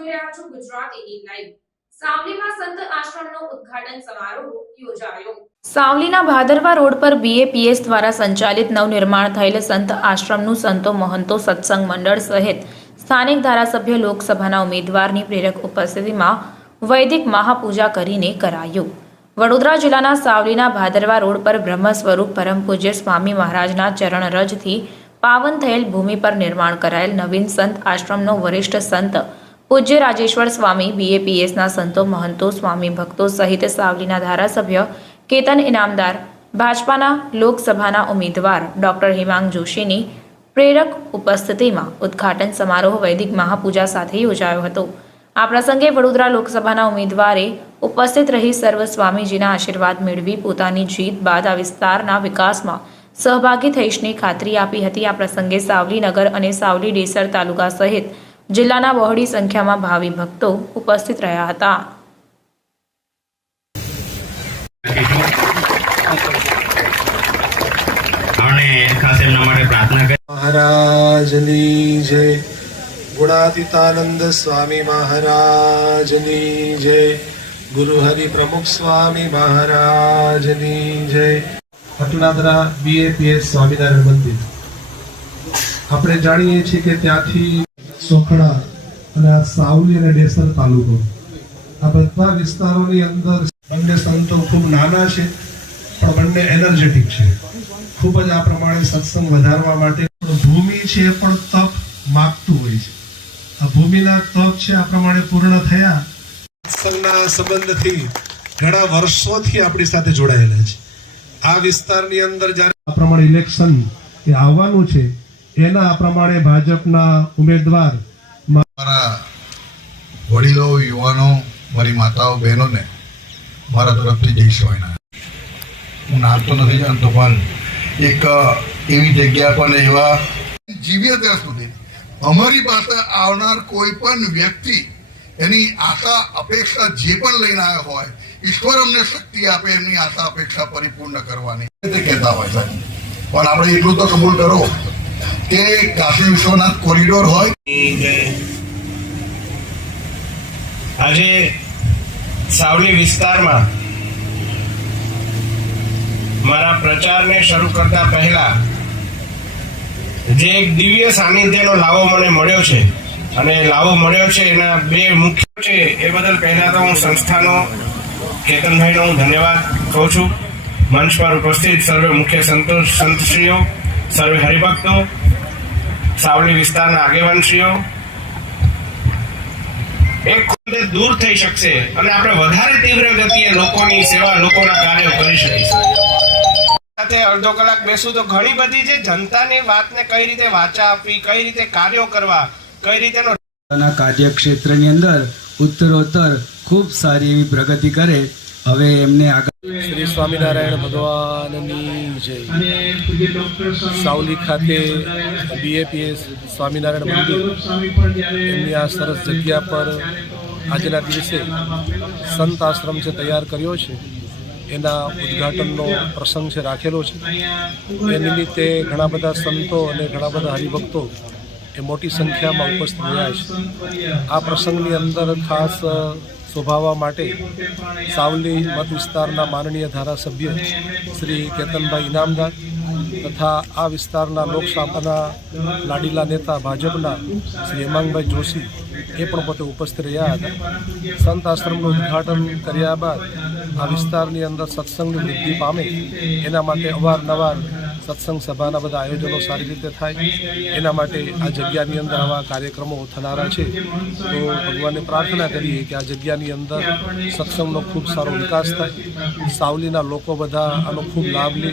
જોઈ રહ્યા છો ગુજરાત 18 લાઈવ। સાવલીમાં સંત આશ્રમનો ઉદ્ઘાટન સમારોહ યોજાયો। સાવલીના ભાદરવા રોડ પર બીએપીએસ દ્વારા સંચાલિત નવનિર્માણ થયેલ સંત આશ્રમનું સંતો મહંતો સત્સંગ મંડળ સહિત સ્થાનિક ધારાસભ્ય લોકસભાના ઉમેદવારની પ્રેરક ઉપસ્થિતિમાં વૈદિક મહાપૂજા કરીને કરાયું। વડોદરા જિલ્લાના સાવલીના ભાદરવા રોડ પર બ્રહ્મ સ્વરૂપ પરમ પૂજ્ય સ્વામી મહારાજના ચરણ રજથી પાવન થયેલ ભૂમિ પર નિર્માણ કરાયેલ નવીન સંત આશ્રમનો વરિષ્ઠ સંત પૂજ્ય રાજેશ્વર સ્વામી, બીએપીએસના સંતો મહંતો, સ્વામી ભક્તો સહિત સાવલીના ધારાસભ્ય કેતન ઇનામદાર, ભાજપાના લોકસભાના ઉમેદવાર ડોક્ટર હિમાંગ જોશીની પ્રેરક ઉપસ્થિતિમાં ઉદ્ઘાટન સમારોહ વૈદિક મહાપૂજા સાથે યોજાયો હતો। આ પ્રસંગે વડોદરા લોકસભાના ઉમેદવારે ઉપસ્થિત રહી સર્વ સ્વામીજીના આશીર્વાદ મેળવી પોતાની જીત બાદ આ વિસ્તારના વિકાસમાં સહભાગી થઈશની ખાતરી આપી હતી। આ પ્રસંગે સાવલી નગર અને સાવલી ડેસર તાલુકા સહિત જિલ્લાના બહોળી સંખ્યામાં ભાવિ ભક્તો ઉપસ્થિત રહ્યા હતા। महाराजनी जय। गुणातीतानंद स्वामी महाराजनी जय। गुरु हरि प्रमुख स्वामी महाराजनी जय। अटलादरा बीएपीएस स्वामीनारायण मंदिर આપણે જાણીએ છીએ કે ત્યાંથી સોખડા અને આ સાવલી અને ડેસર તાલુકો આ બધા વિસ્તારોની અંદર બંને સંતો ખૂબ નાના છે પણ બંને એનર્જેટિક છે। ખૂબ જ આ પ્રમાણે સત્સંગ વધારવા માટે ભૂમિ છે પણ તપ માગતું હોય છે। આ ભૂમિના તપ છે આ પ્રમાણે પૂર્ણ થયા સત્સંગના સંબંધથી ઘણા વર્ષોથી આપણી સાથે જોડાયેલા છે। આ વિસ્તારની અંદર જ્યારે આ પ્રમાણે ઇલેક્શન એ આવવાનું છે એના આ પ્રમાણે ભાજપના ઉમેદવાર મારા વડીલો, યુવાનો, મારી માતાઓ, બહેનોને મારા તરફથી જય સ્વામિનારાયણ। હું નામ તો નથી જાણતો પણ એક એવી જગ્યા પણ એવા જીવીએ ત્યાં સુધી અમારી પાસે આવનાર કોઈ પણ વ્યક્તિ એની આશા અપેક્ષા જે પણ લઈને આવ્યો હોય, ઈશ્વર અમને શક્તિ આપે એમની આશા અપેક્ષા પરિપૂર્ણ કરવાની તે કહેતા હોય સાહેબ। પણ આપણે એટલું તો કબૂલ કરો કે કાશી વિશ્વનાથ કોરિડોર હોય। આજે સાવલી વિસ્તારમાં મારા પ્રચારને શરૂ કરતા પહેલા જે એક દિવ્ય સાનિધ્યનો લાવો મને મળ્યો છે અને લાવો મળ્યો છે એના બે મુખ્ય છે એ બદલ પહેલા તો હું સંસ્થાનો કેતનભાઈનો હું ધન્યવાદ કહું છું। મંચ પર ઉપસ્થિત સર્વે મુખ્ય સંતશ્રીઓ, સર્વે હરિભક્તો, સાવલી વિસ્તારના આગેવાનશ્રીઓ, એક દૂર થઈ શકશે અને આપણે વધારે તીવ્ર ગતિએ લોકોની સેવા, લોકોના કાર્યો કરી શકીશું। સાથે અડધો કલાક બેસું તો ઘણી બધી છે જનતાની વાતને કઈ રીતે વાચા આપવી, કઈ રીતે કાર્યો કરવા, કઈ રીતેનો કાર્યક્ષેત્રની અંદર ઉત્તરોત્તર ખૂબ સારી એવી પ્રગતિ કરે। હવે એમને શ્રી સ્વામિનારાયણ ભગવાનની જય। સાવલી ખાતે બીએપીએસ સ્વામિનારાયણ મંદિર એમની આ સરસ જગ્યા પર આજના દિવસે સંત આશ્રમ જે તૈયાર કર્યો છે એના ઉદ્ઘાટનનો પ્રસંગ છે રાખેલો છે। એ નિમિત્તે ઘણા બધા સંતો અને ઘણા બધા હરિભક્તો એ મોટી સંખ્યામાં ઉપસ્થિત રહ્યા છે। આ પ્રસંગની અંદર ખાસ શોભાવવા માટે સાવલી મત વિસ્તારના માનનીય ધારાસભ્ય શ્રી કેતનભાઈ ઇનામદાર તથા આ વિસ્તારના લોકસભાના લાડીલા નેતા ભાજપના શ્રી હિમાંગભાઈ જોશી એ પણ પોતે ઉપસ્થિત રહ્યા હતા। સંત આશ્રમનું ઉદ્ઘાટન કર્યા બાદ આ વિસ્તારની અંદર સત્સંગની વૃદ્ધિ પામે એના માટે અવારનવાર સત્સંગ સભાના બધા આયોજનો સારી રીતે થાય એના માટે આ જગ્યાની અંદર આવા કાર્યક્રમો થનારા છે। તો ભગવાનને પ્રાર્થના કરીએ કે આ જગ્યાની અંદર સત્સંગનો ખૂબ સારો વિકાસ થાય, સાવલીના લોકો બધા આનો ખૂબ લાભ લે,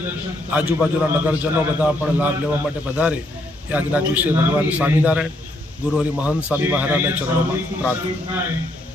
આજુબાજુના નગરજનો બધા પણ લાભ લેવા માટે વધારે એ આજના દિવસે ભગવાન સ્વામિનારાયણ, ગુરુ હરિ મહંત સ્વામી મહારાજના ચરણોમાં પ્રાર્થના।